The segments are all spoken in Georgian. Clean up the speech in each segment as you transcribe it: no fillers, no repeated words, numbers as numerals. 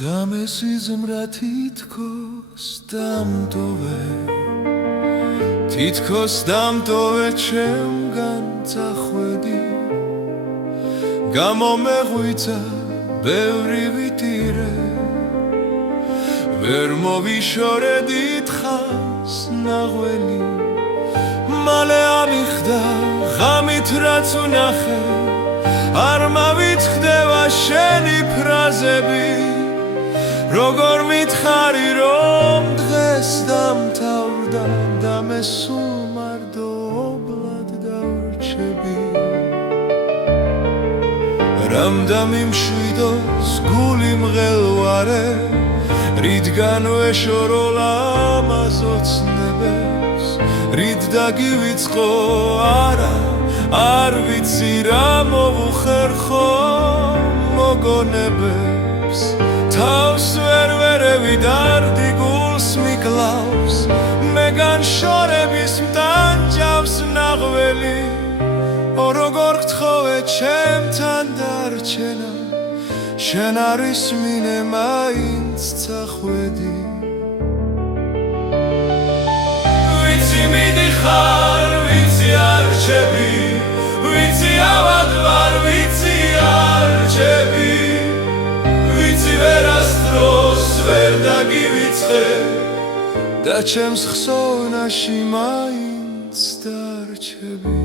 დამესი ზმრა თითქოს დამტოვე თითქოს დამტოვე ჩემგან წახვედი გამომეღვიძა ბევრი ვიტირე ვერ მოვიშორე დიდხანს ნაღველი მალე ამიხდა ღამით რაც უნახე არ მავიწყდება შენი ფრაზები როგორ მითხარი რომ დღეს დამთავრდა და მე სულ მარტოობლად დავრჩები რამდამი მშვიდობს გული მღელვარე რითგან ვეშორო ლამაზოცნებებს რით დაგივიწყო არა არ ვიცი რა მოვუხერხო მოგონებებს თავს ვერვერევი დარდი გულს მიკლავს მე განშორების მტანჯავს ნაღველი როგორ გთხოვე ჩემთან დარჩენა შენ არის მინე მაინც წახვედი ვიცი მიდიხარ ვიცი არჩები ვიცი ავად ვარ ვიცი არჩები ვიცი ვერასდროს ვერ დაგივიწყე და ჩემს ხსოვნაში მაინც დარჩები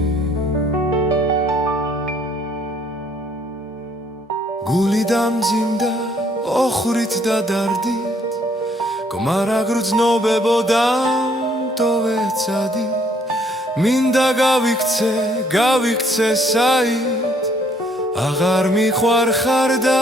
გული დამძიმდა ოხრით და დარდით გმარა გრძნობებო დამტოვე ცადით მინდა გავიქცე საით აღარ მიყვარხარ და